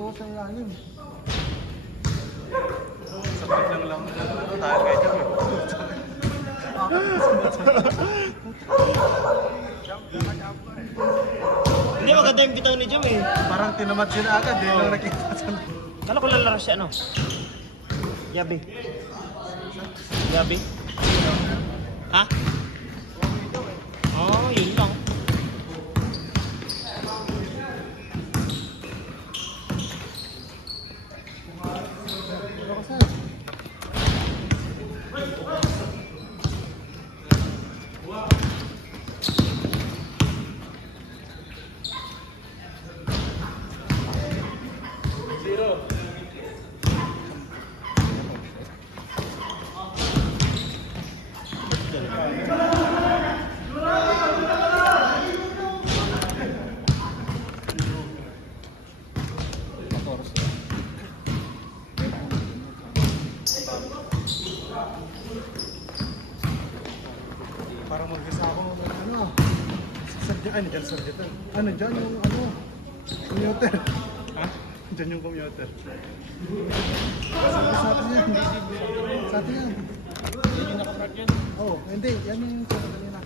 Oo, sa ilalim. Sakit lang ano, tayo kayo dyan. Hindi, maganda yung bitaw ni Jam eh. Parang tinamad sila agad, di lang nakita sa Kala ko lalaro siya, ano? Yabi. Yabi? Ha? Oh, yun lang. Parang mag-isa ako ng ano. Sadya, ano dyan, sadya. Ano dyan yung ano, commuter. Ha? Diyan yung commuter. Sa atin yan. Sa atin yan. Yan yung nakapark yan. Oo, hindi. Yan yung sa kanina.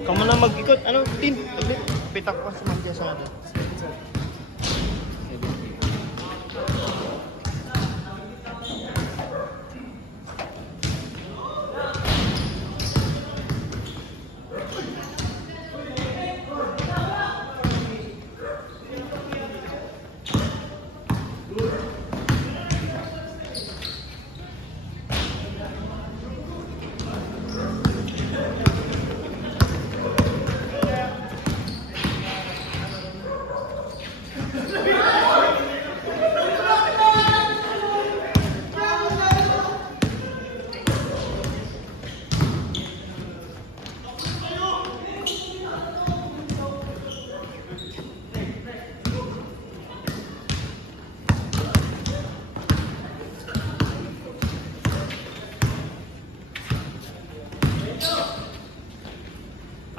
Kamu na mag-ikot. Ano, Tin? Pitak pa sa mga sa atin.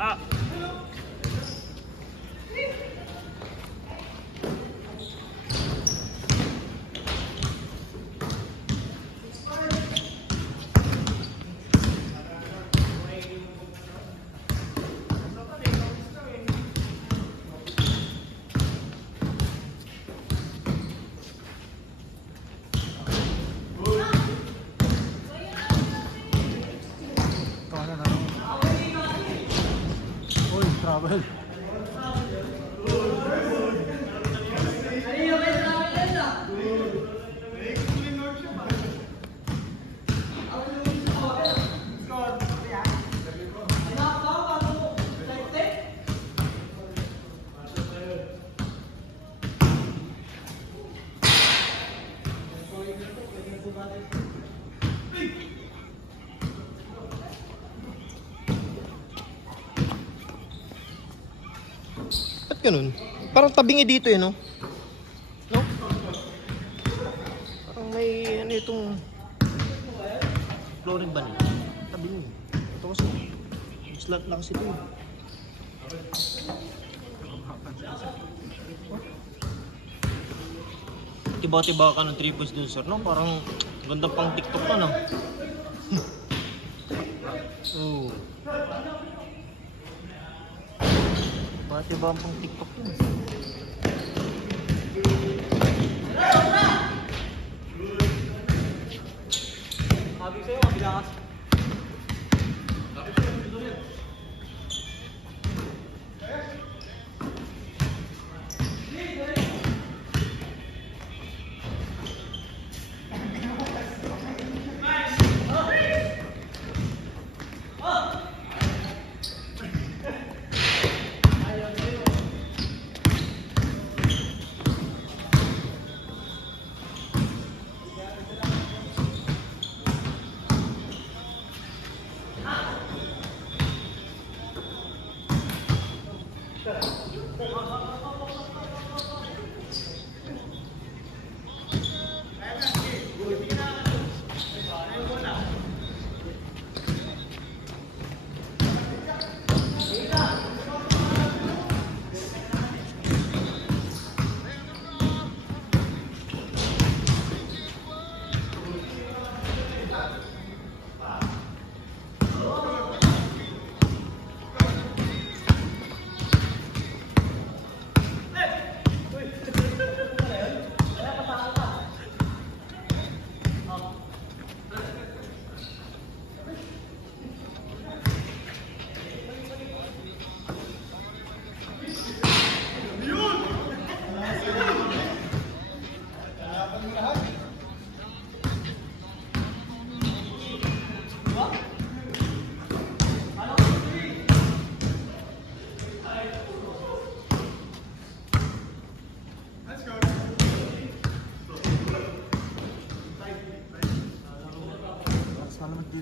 Ah! Kaya na. Uy, travel. Ba't ganun? Parang tabingi dito eh, no? No? Parang may ano itong flooring ba nila? Tabingi. Ito kasi slant lang kasi ito eh. Tiba-tiba ka ng 3 points dun, sir, no? Parang ganda pang TikTok ka, no? Oh. Tiba-tiba pang TikTok yun.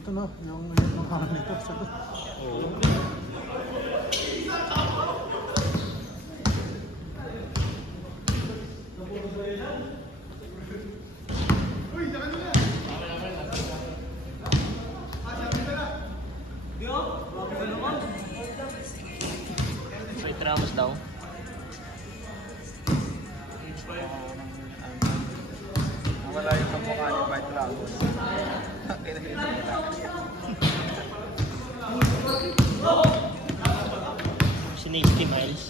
ito no, yung mga nito sa Oo. May tramos daw. Wala yung kamukha ni White Ramos. Kinakita mo lang. Si 60 miles.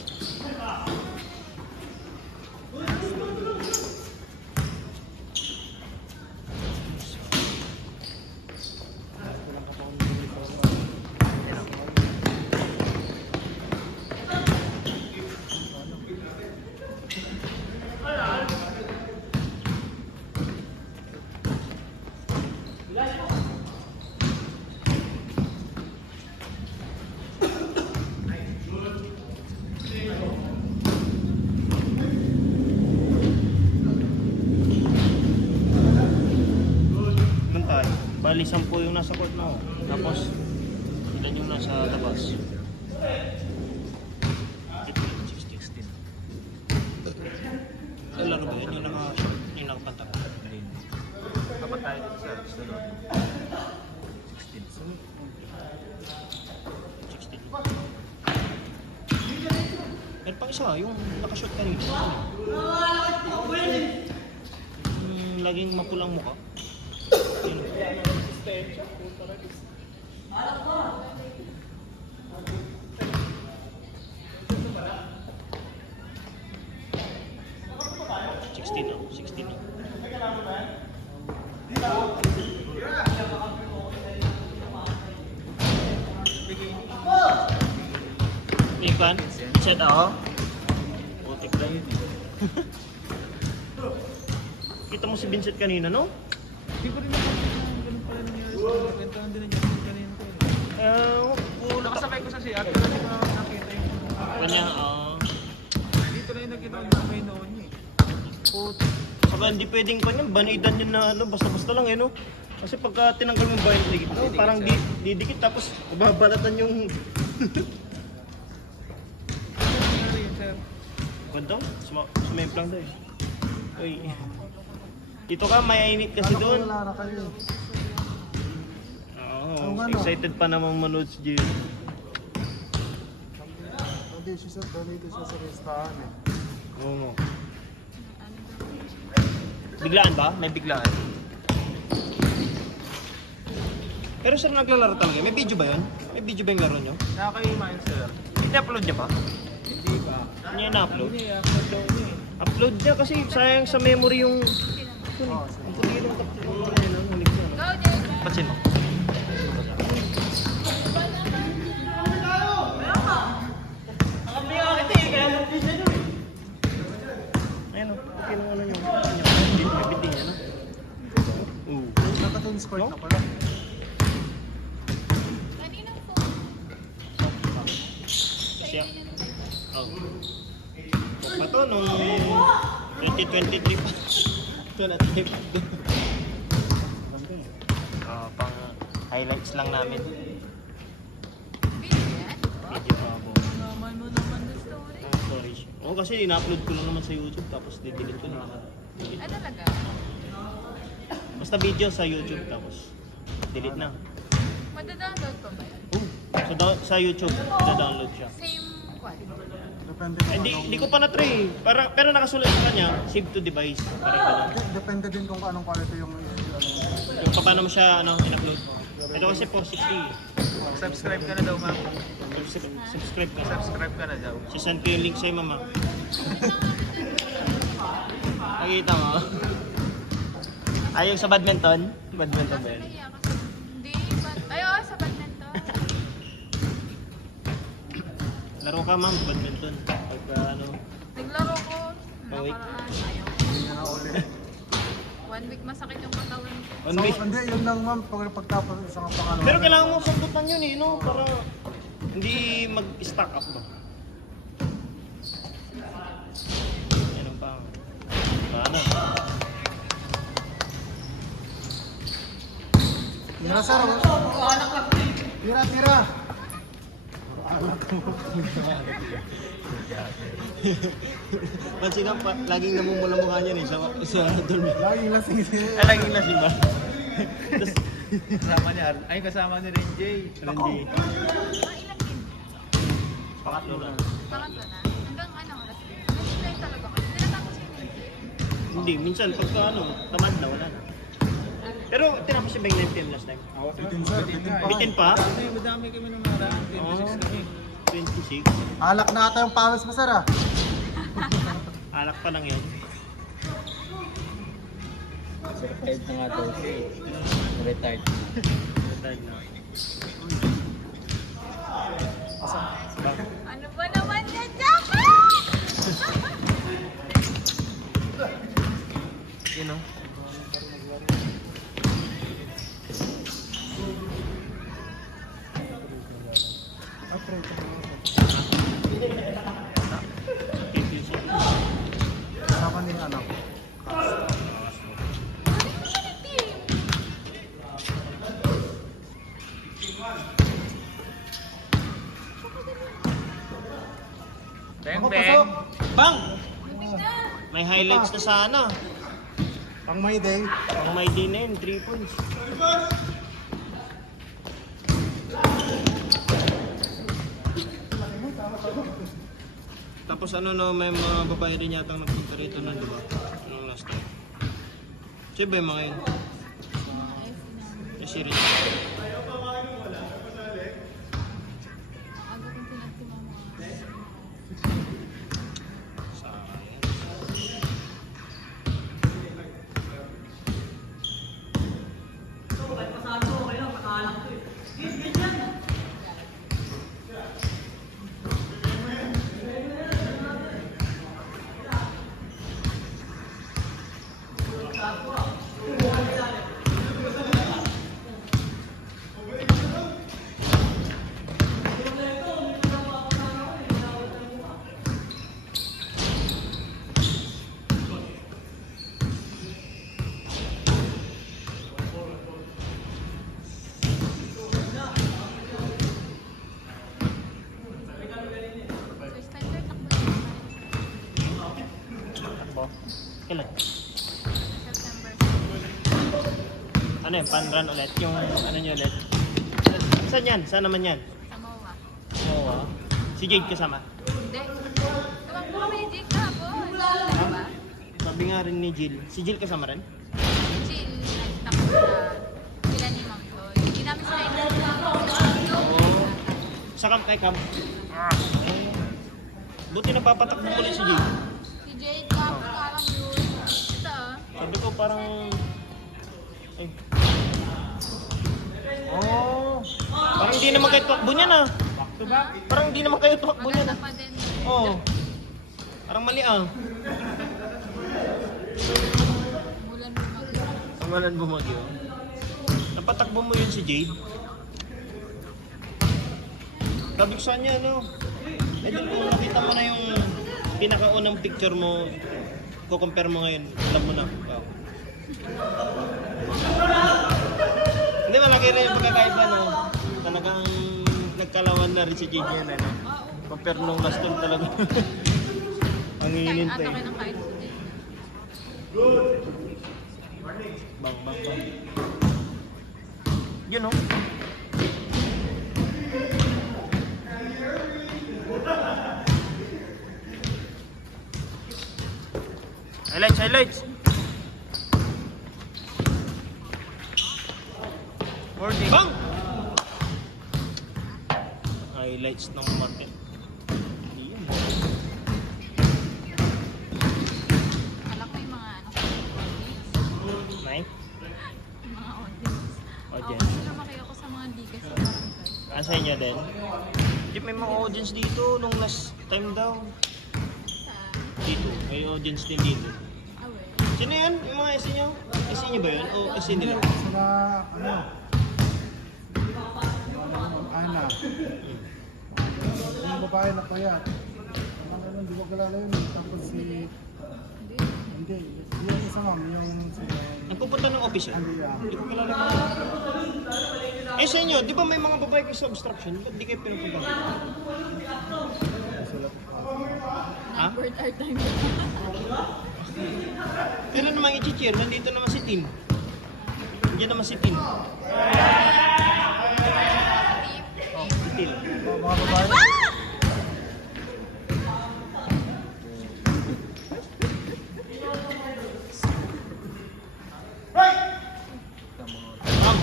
Bantay. Bali 10 yung nasa court mo. Tapos ilan yung nasa labas? 16. Laro ba yun? Yung nakapatak. Dapat tayo dito sa sunod. 16. 16. Meron pang isa, yung nakashot kanina. Laging mapulang mukha. Yun. Sixteen. 16. Ikan? Set ako? Putik na yun. Kita mo si Vincent kanina, no? Hindi ko rin nakakita ng ganun pala nangyari sa mga kwentahan din ng Justin kanina ko. Nakasabay ko sa siya, pero hindi ko nakakita yung... Kanya, Dito na yung nakita ko yung may noon niya eh. saka hindi pwedeng kanya, banidan yun na ano, basta-basta lang no? Kasi pagka tinanggal mo ba yung ligit, parang didikit tapos babalatan yung... Ano nangyari yun, sir? Kwento? Sumemplang daw eh. Uy. Dito ka, may init kasi Ano doon. kung wala na kayo? Oo, Ang ano? excited pa namang manood si Jay. Hindi siya sa dito siya sa listahan eh. Oo. Biglaan ba? May biglaan. Pero sir, naglalaro talaga. May video ba yun? May video ba yung laro nyo? Nakakaima yun, sir. I-upload niya pa? Hindi ba? Ano yan na-upload? Hindi, upload daw niya eh. Upload niya kasi sayang sa memory yung... Oo, Ang puti ng kapatid mo na yun, ang ulit ko. Pansin mo. Ayun o, puti ng ano nyo. Bibiting yan, no? Oo. Naka-tennis court No? na pala. Kasi, oh. Pa to, nung 2023 pa. Ito na tayo. Pang highlights lang namin. Video pa ako. Naman mo naman the story. Storage. Oo, kasi ina-upload ko lang naman sa YouTube tapos didelete ko na. Ah, talaga? Basta video sa YouTube tapos delete na. Madadownload pa ba yan? Sa YouTube, ida-download siya. Same quality. Depende kung Hindi ko pa na-try. Pero nakasulat sa kanya, save to device. Parang ganun. Depende din kung anong quality yung Yung paano mo siya in-upload. Ito kasi 460. Subscribe ka na daw, ma'am. Subscribe ka. Subscribe ka na daw. Sisend ko yung link sa'yo, mama. Nakita mo? Ayaw sa badminton? Badminton ba yun? Kaya kasi, hindi. Ay, oo, sa badminton. Laro ka, ma'am, badminton. Pagka ano... Naglaro ko. Bawik. Nakaraan. Ayaw. hindi na ulit. 1 week masakit yung katawan ko. On So, week. hindi, yun lang ma'am, pagtapos isang pangalawa. Pero kailangan mo sundutan yun eh, no? Para hindi mag-stack up ba? Yan ang pang... Paano? Tira, sir. Tira, tira. Pansin ka pa, laging namumula mukha niya sa dormi. Laging lasing siya. Ay, laging lasing ba? Tapos, Kasama niya, ay kasama ni Renjay. Randy, Mga ilang din? pangatlo na. Pangatlo na? Hanggang ano oras? Nag-play talaga kayo. Tinatapos yung nag-play. Hindi, minsan pagka tamad na, wala na. Pero tinapos siya ba yung 9 PM last time? Bitin, sir. Bitin pa. Bitin pa? Madami kami nung nakaraan. 26 kami. 26. Alak na ata yung pawis mo, sir, ah. Alak pa lang yun. Certified na nga daw siya eh. Retired. Retired na. Ano ba naman yan, Jaka? You know? Sama ni anak. Beng, Ako, beng. pasok. Bang! Lubig na. May highlights na sana. Pang may day. Pang may din na yun, 3 points. Tapos ano no, may mga babae rin yata nagpunta rito nun, di ba? Nung last time. Siya ba yung mga yun? Si Rich. Aga kong pinagtimang mga Sayang. So, standard takbo na Takbo. Kailan? September. Ano yun? Pan-run ulit? Yung ano nyo ulit? Saan yan? Saan naman yan? Sa MOA. Oo. Si Jade kasama. Hindi. Tumakbo kami ni Jake kahapon. Diba? Sabi nga rin ni Jill. Si Jill kasama rin? Chill. Nagtakbo na sila ni Ma'am Chloe. Hindi namin sila Sa camp kay camp. Buti napapatakbo ulit si Jade. Si Jade kahapon parang yun. Ito ah. Sabi ko parang... Ay. Oh. Parang hindi naman kayo tuwakbo niyan ah. Parang hindi naman kayo tuwakbo niyan Maganda ah. pa din. Oo. Parang mali ah. Mulan bumagyo. Pangalan bumagyo. Napatakbo mo yun si Jade. Sabi ko sa kanya, ano? Eh, di kung nakita mo na yung pinakaunang picture mo, kukompare mo ngayon, alam mo na. Oh. Hindi, malaki rin yung pagkakaiba, no? Talagang nagkalawan na rin si Jade yan, ano? Compare nung last time talaga. Ang Kain hinintay. ata kayo ng kain si Jade. Bang, bang, bang. Yun, no? Highlights, highlights! Wording. Bang! Highlights ng Martin. Hindi yan. Alam ko yung mga ano. Nine? Yung mga audience. Audience. Ako, lumaki ako sa mga liga sa barangay. Ah, sa inyo din? Di, may mga audience dito nung last time daw. Sa Dito, may audience din dito. Awe. Sino yan? Yung mga SC nyo? SC nyo ba yun? O SC nila? Sila, ano? Ana. Yung babae na payat. Ano, hindi ko kilala yun. Tapos si... Hindi. Hindi, yung isa ma'am, yung sila. Nagpupunta ng office yan? Hindi, Hindi ko kilala pa. Eh sa inyo, di ba may mga babae kayo sa obstruction? Ba't di kayo pinupunta? Ha? Worth our time. Pero naman i-cheer, nandito naman si Tin. Diyan naman si Tin. Oh, si Tin. Mga babae. Ma'am.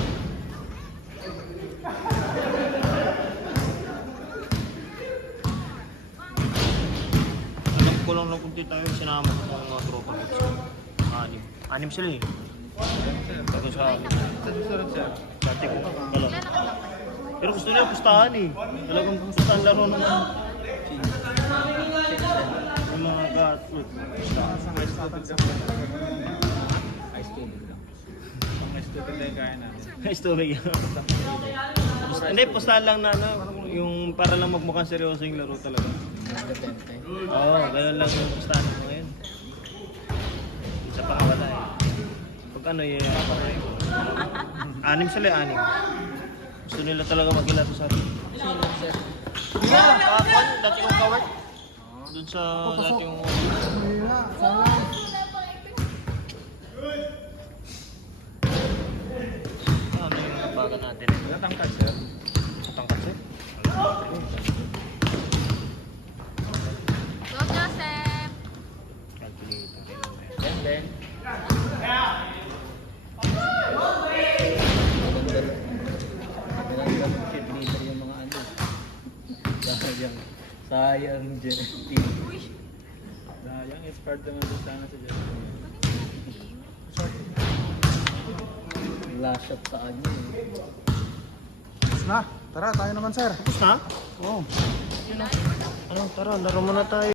Alam ko lang kung di tayo sinama ko ng mga tropa ko. Anim. Anim sila eh. Bago sa amin. Susunod sir. Dati ko. Wala. Kilala ka lang. Pero gusto nila pustahan eh. Talagang pustahan laro ng yung mga gatfood. Ice tubig lang. Pang ice tubig lang yung kaya namin. Nice tubig. Hindi, pustahan lang na ano, yung para lang magmukhang seryoso yung laro talaga. Oo, gano'n lang yung pustahan mo ngayon. Isa pa nga wala eh. Pag ano yun, anim sila, anim. Gusto nila talaga mag-ilato sa atin. Hindi na, kakakuan, dati kong kawan. Doon sa dati yung... Mahila, sana. Ano yung mga baga natin? Natangkad sir. Matangkat sir. Go, Joseph! Calculator. And then, Cheerleader yung mga ano. Sayang. Sayang, Jenny. sayang, inspired naman doon sana si Jeff. Last shot sa kanya. Tapos na. Tara, tayo naman sir. Tapos na? Oo. Ano, tara, laro muna tayo.